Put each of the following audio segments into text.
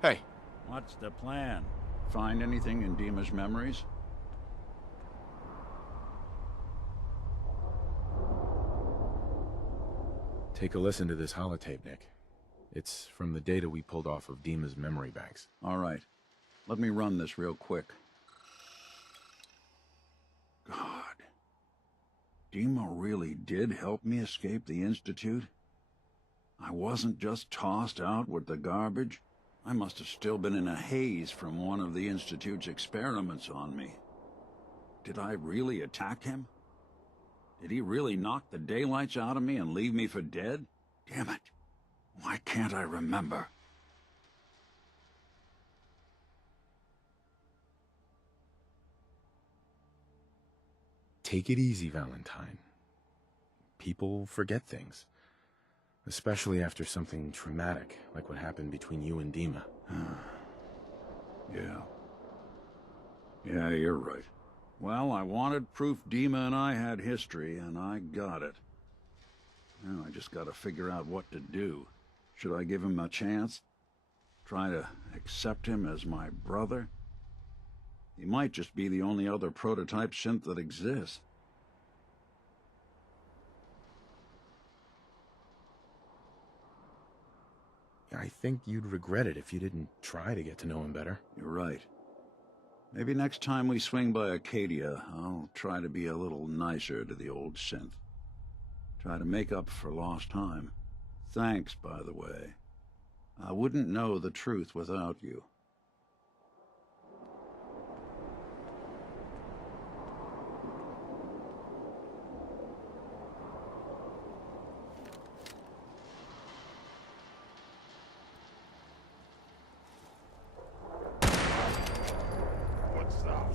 Hey, What's the plan? Find anything in Dima's memories? take a listen to this holotape, Nick. It's from the data we pulled off of Dima's memory banks. All right. Let me run this real quick. God. Dima really did help me escape the Institute? I wasn't just tossed out with the garbage. I must have still been in a haze from one of the Institute's experiments on me. Did I really attack him? Did he really knock the daylights out of me and leave me for dead? Damn it. Why can't I remember? Take it easy, Valentine. People forget things. Especially after something traumatic, like what happened between you and Dima. Yeah. Yeah, you're right. Well, I wanted proof Dima and I had history, and I got it. Now I just gotta figure out what to do. Should I give him a chance? Try to accept him as my brother? He might just be the only other prototype synth that exists. I think you'd regret it if you didn't try to get to know him better. You're right. Maybe next time we swing by Acadia, I'll try to be a little nicer to the old synth. Try to make up for lost time. Thanks, by the way. I wouldn't know the truth without you. What's that?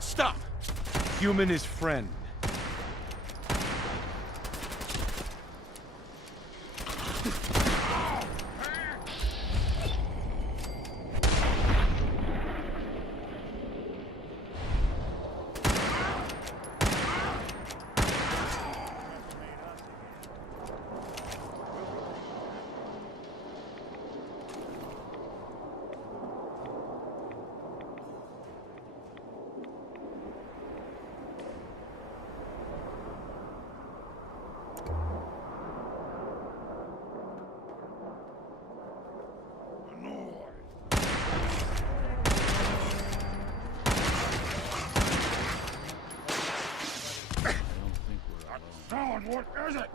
Stop! Human is friend. Sound, what is it?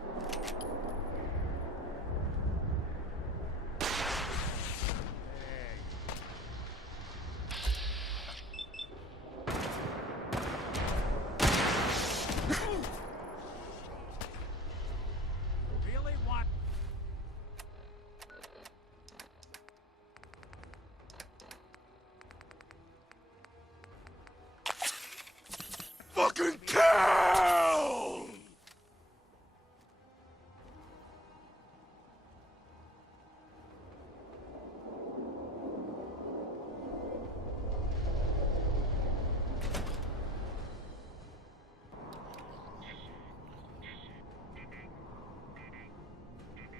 Really want... Fucking kill!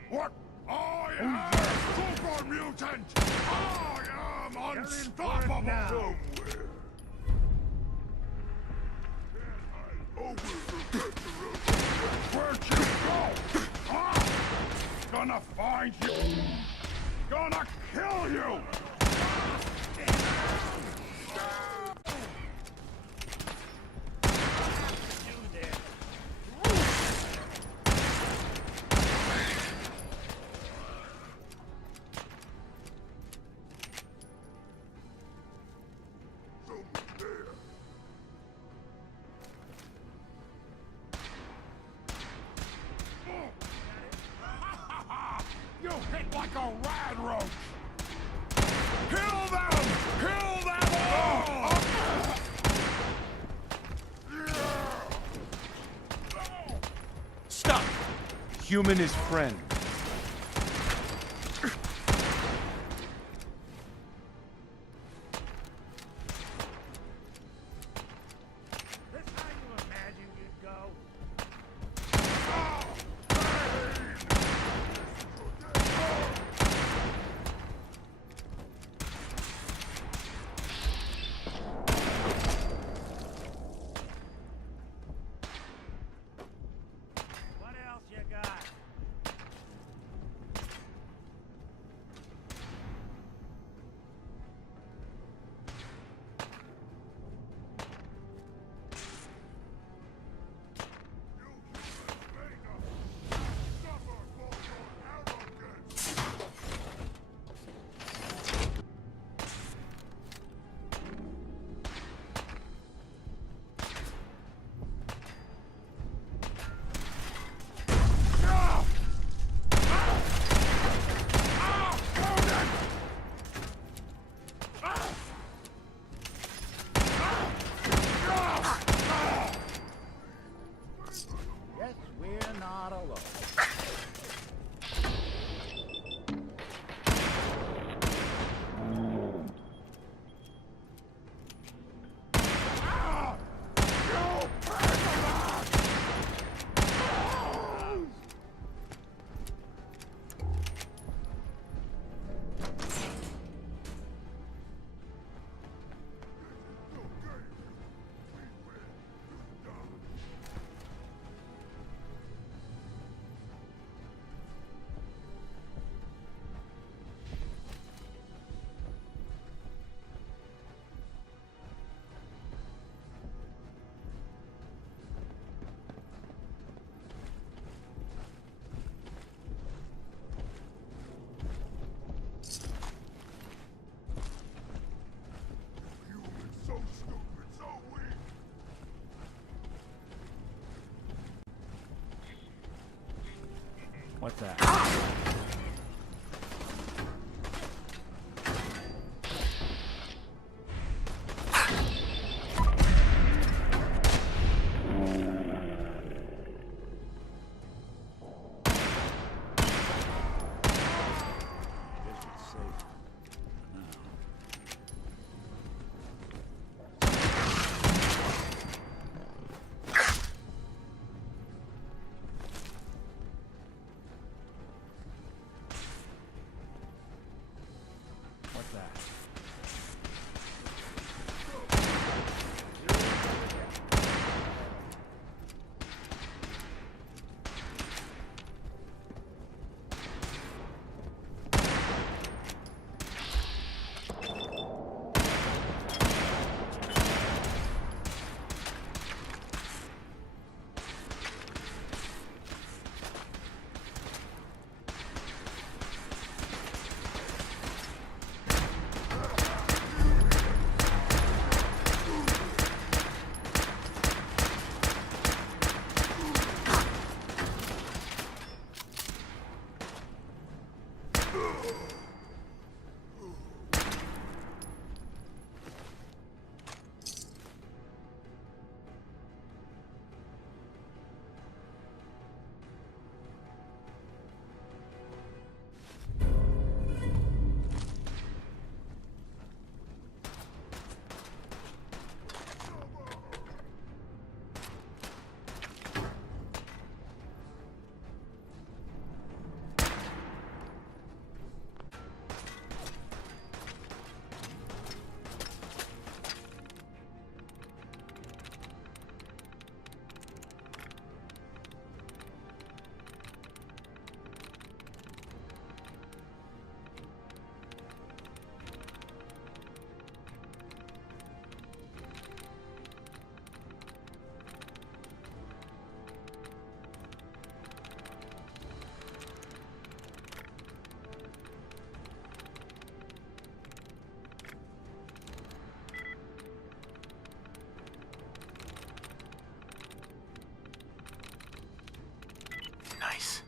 What? I am Super Mutant! I am unstoppable! Where'd you go? Huh? Gonna find you! Gonna kill you! You hit like a rad roach! Kill them! Kill them all! Stop! Human is friend. This how you imagine you'd go? What's that? What's that? Nice.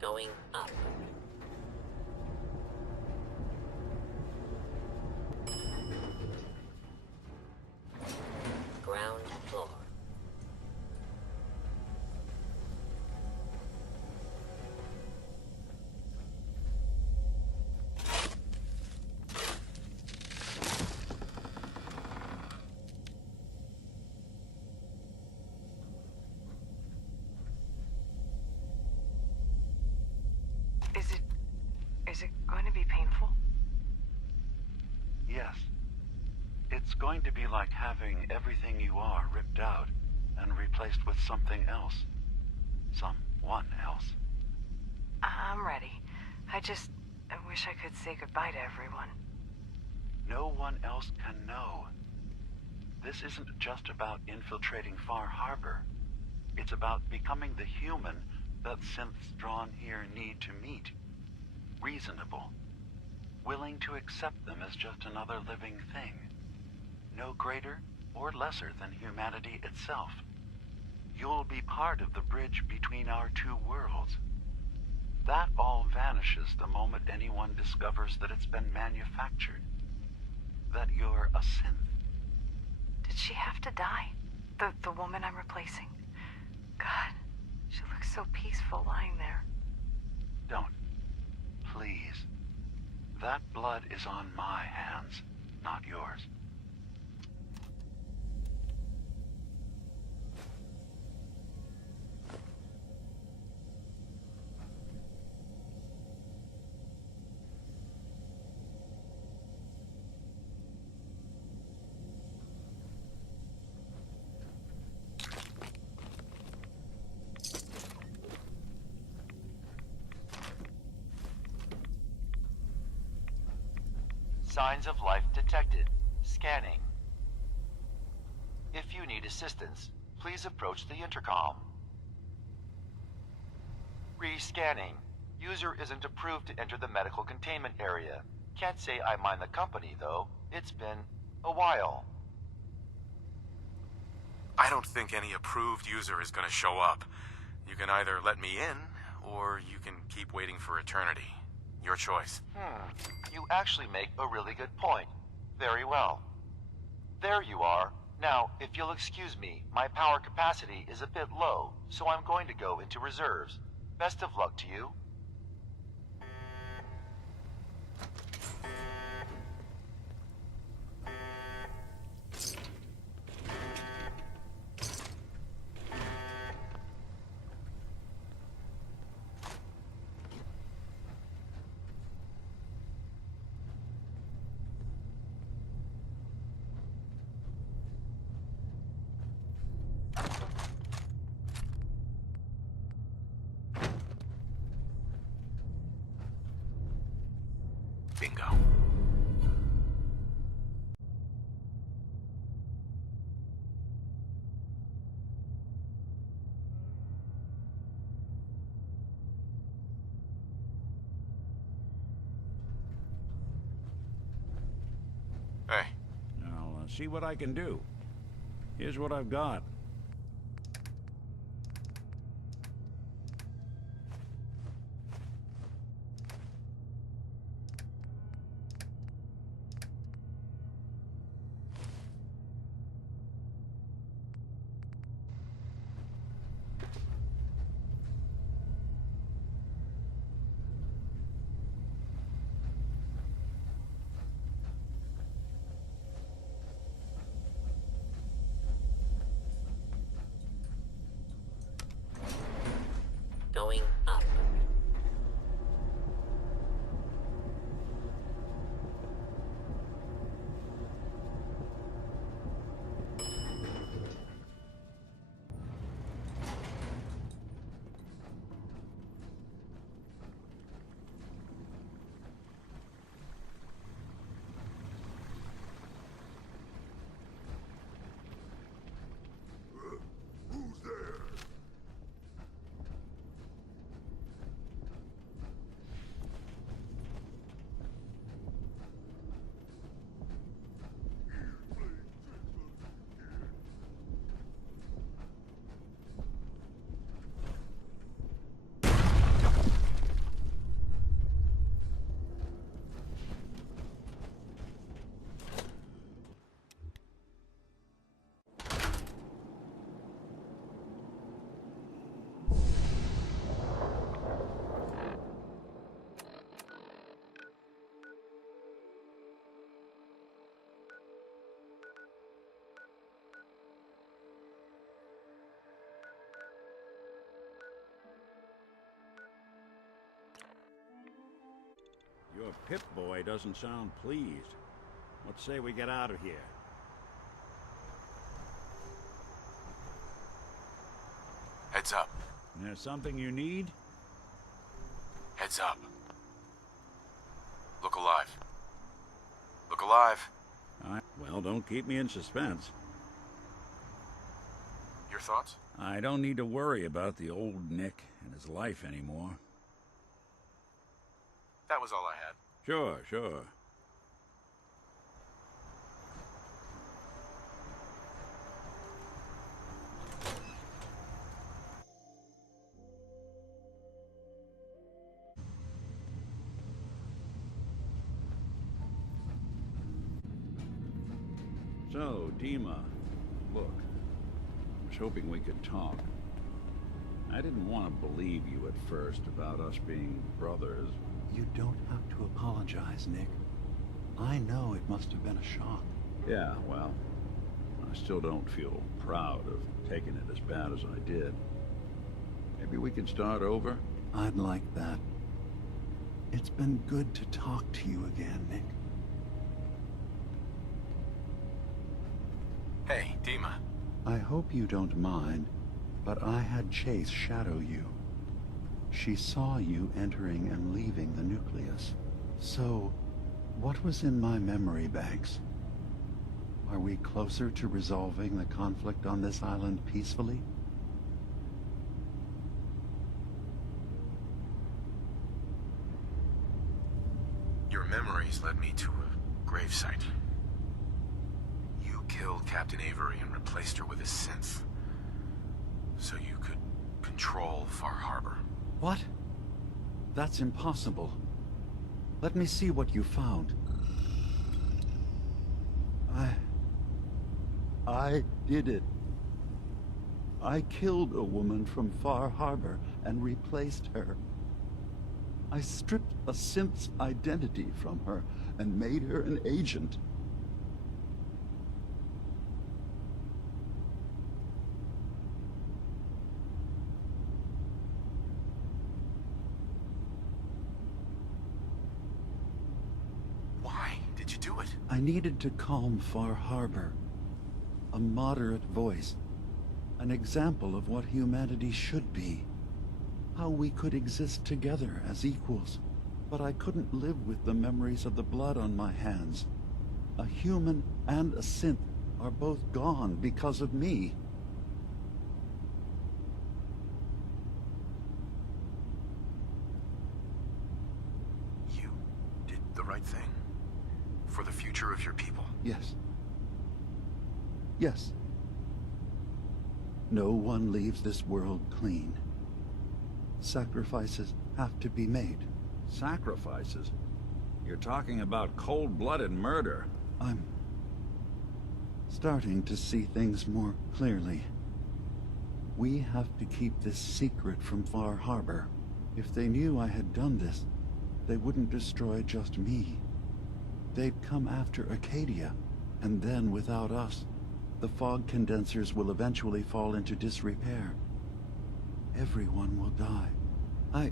Going up. Ground floor. Is it going to be painful? Yes. It's going to be like having everything you are ripped out and replaced with something else. Someone else. I'm ready. I wish I could say goodbye to everyone. No one else can know. This isn't just about infiltrating Far Harbor. It's about becoming the human that synths drawn here need to meet. Reasonable. Willing to accept them as just another living thing. No greater or lesser than humanity itself. You'll be part of the bridge between our two worlds. That all vanishes the moment anyone discovers that it's been manufactured. That you're a synth. Did she have to die? The woman I'm replacing? God, she looks so peaceful lying there. Don't. Please. That blood is on my hands, not yours. Signs of life detected. Scanning. If you need assistance, please approach the intercom. Re-scanning. User isn't approved to enter the medical containment area. Can't say I mind the company, though. It's been a while. I don't think any approved user is gonna show up. You can either let me in, or you can keep waiting for eternity. Your choice. You actually make a really good point. Very well. There you are. Now, if you'll excuse me, my power capacity is a bit low, so I'm going to go into reserves. Best of luck to you. Bingo. Hey. I'll see what I can do. Here's what I've got. Going up. Who's there? Your Pip-Boy doesn't sound pleased. Let's say we get out of here. Heads up. There's something you need? Heads up. Look alive. Look alive. Well, don't keep me in suspense. Your thoughts? I don't need to worry about the old Nick and his life anymore. That was all I had. Sure, sure. So, Dima, look, I was hoping we could talk. I didn't want to believe you at first about us being brothers. You don't have to apologize, Nick. I know it must have been a shock. Yeah, well, I still don't feel proud of taking it as bad as I did. Maybe we can start over? I'd like that. It's been good to talk to you again, Nick. Hey, Dima. I hope you don't mind, but I had Chase shadow you. She saw you entering and leaving the nucleus. So, What was in my memory banks? Are we closer to resolving the conflict on this island peacefully? Your memories led me to a gravesite. You killed Captain Avery and replaced her with a synth, so you could control Far Harbor. What? That's impossible. Let me see what you found. I did it. I killed a woman from Far Harbor and replaced her. I stripped a synth's identity from her and made her an agent. Why did you do it? I needed to calm Far Harbor. A moderate voice. An example of what humanity should be. How we could exist together as equals. But I couldn't live with the memories of the blood on my hands. A human and a synth are both gone because of me. You did the right thing. For the future of your people. Yes. Yes. No one leaves this world clean. Sacrifices have to be made. Sacrifices? You're talking about cold-blooded murder. I'm starting to see things more clearly. We have to keep this secret from Far Harbor. If they knew I had done this, they wouldn't destroy just me. They'd come after Acadia, and then without us, the fog condensers will eventually fall into disrepair. Everyone will die. I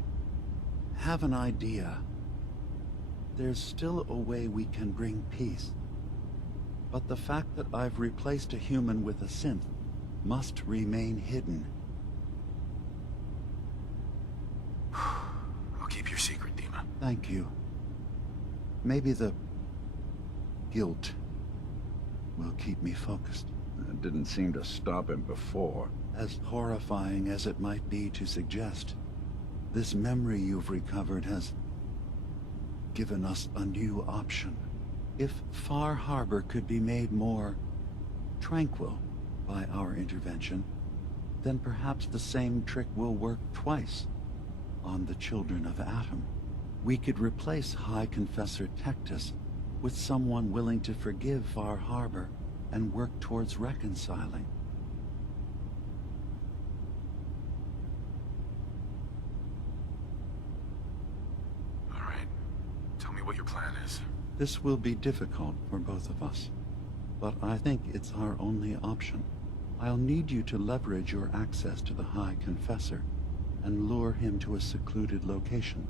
have an idea. There's still a way we can bring peace. But the fact that I've replaced a human with a synth must remain hidden. I'll keep your secret, Dima. Thank you. Maybe the guilt will keep me focused. That didn't seem to stop him before. As horrifying as it might be to suggest, this memory you've recovered has given us a new option. If Far Harbor could be made more tranquil by our intervention, then perhaps the same trick will work twice on the children of Atom. We could replace High Confessor Tectus with someone willing to forgive Far Harbor and work towards reconciling. All right. Tell me what your plan is. This will be difficult for both of us, but I think it's our only option. I'll need you to leverage your access to the High Confessor and lure him to a secluded location.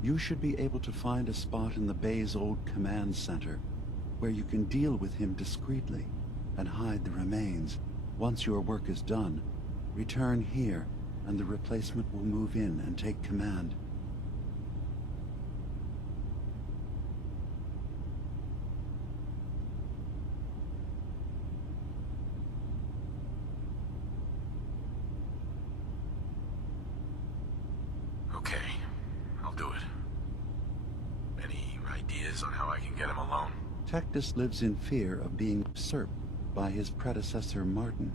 You should be able to find a spot in the Bay's old command center where you can deal with him discreetly and hide the remains. Once your work is done, return here and the replacement will move in and take command. Okay, I'll do it. Any ideas on how I can get him alone? Tectus lives in fear of being usurped by his predecessor Martin.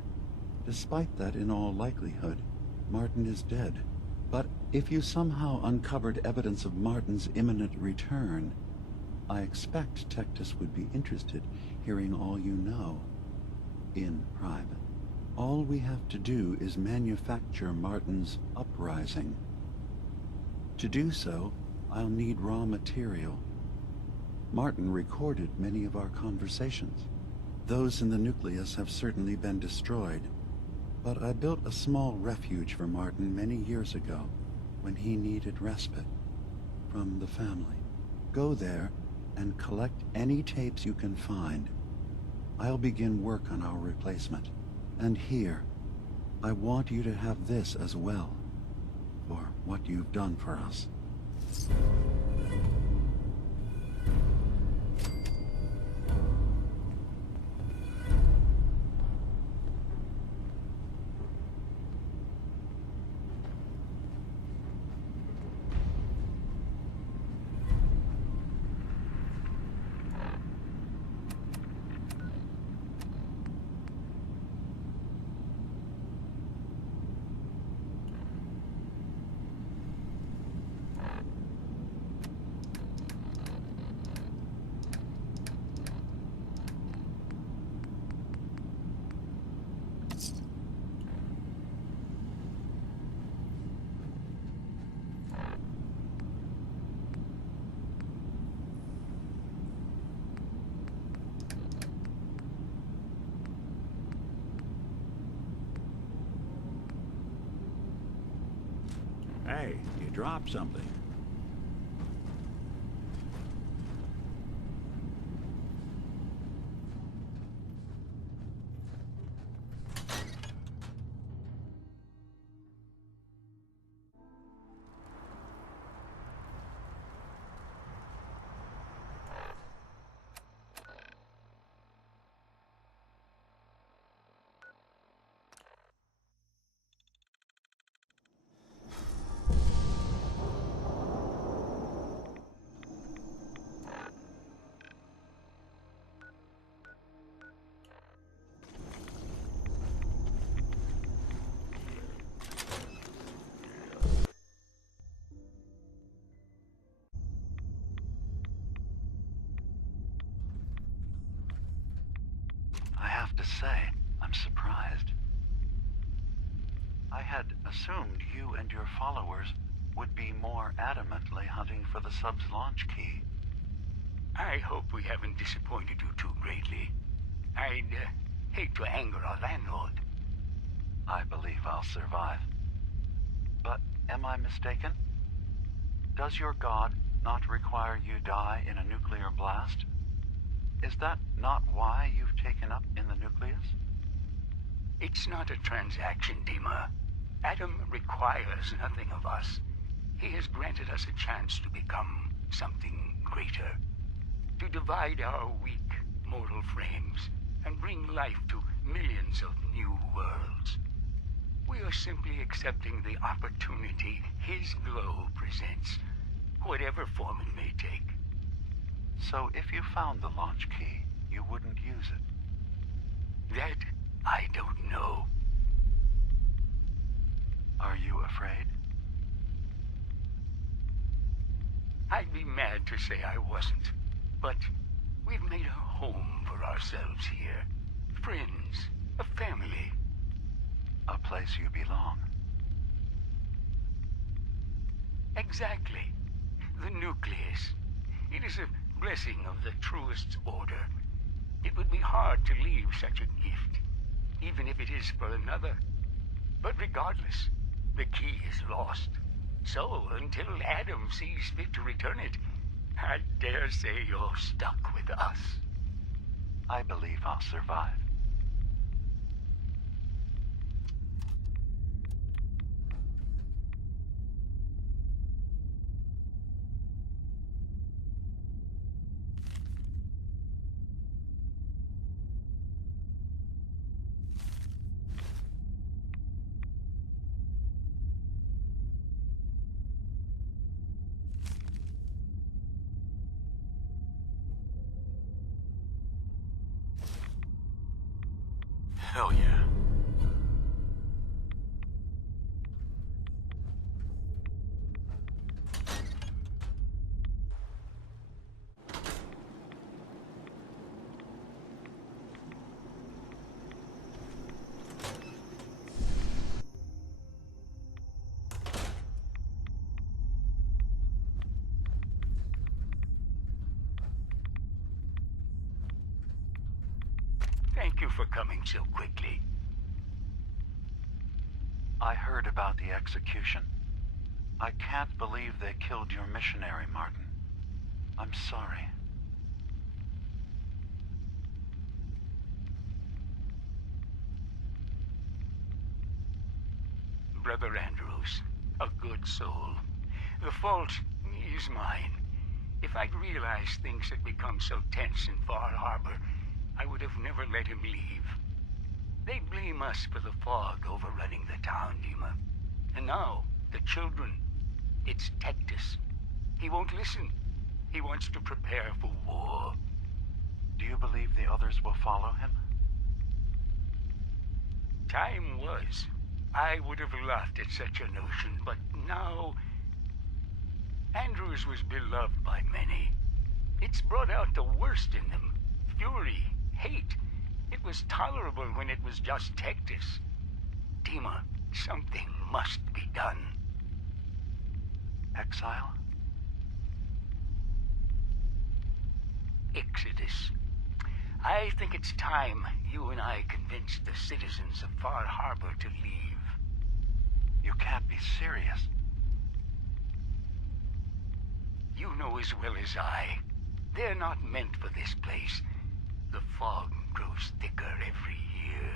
Despite that, in all likelihood, Martin is dead. But if you somehow uncovered evidence of Martin's imminent return, I expect Tectus would be interested hearing all you know in private. All we have to do is manufacture Martin's uprising. To do so, I'll need raw material. Martin recorded many of our conversations. Those in the nucleus have certainly been destroyed, but I built a small refuge for Martin many years ago when he needed respite from the family. Go there and collect any tapes you can find. I'll begin work on our replacement. And here, I want you to have this as well, for what you've done for us. drop something. I have to say, I'm surprised. I had assumed you and your followers would be more adamantly hunting for the sub's launch key. I hope we haven't disappointed you too greatly. I'd hate to anger our landlord. I believe I'll survive. But am I mistaken? Does your god not require you die in a nuclear blast? Is that not why you've taken up in the nucleus? It's not a transaction, Dima. Adam requires nothing of us. He has granted us a chance to become something greater. To divide our weak mortal frames and bring life to millions of new worlds. We are simply accepting the opportunity his glow presents, whatever form it may take. So if you found the launch key, you wouldn't use it? That I don't know. Are you afraid? I'd be mad to say I wasn't, but we've made a home for ourselves here. Friends, a family. A place you belong. Exactly. The nucleus. It is a blessing of the truest order. It would be hard to leave such a gift, even if it is for another. But regardless, the key is lost. So, until Adam sees fit to return it, I dare say you're stuck with us. I believe I'll survive. Hell yeah. Thank you for coming so quickly. I heard about the execution. I can't believe they killed your missionary, Martin. I'm sorry. Brother Andrews, a good soul. The fault is mine. If I'd realized things had become so tense in Far Harbor, I would have never let him leave. They blame us for the fog overrunning the town, Dima. And now, the children. It's Tectus. He won't listen. He wants to prepare for war. Do you believe the others will follow him? Time was. I would have laughed at such a notion, but now... Andrews was beloved by many. It's brought out the worst in them. Fury, hate. It was tolerable when it was just Tectus. Dima, something must be done. Exile? Exodus. I think it's time you and I convinced the citizens of Far Harbor to leave. You can't be serious. You know as well as I, they're not meant for this place. The fog grows thicker every year.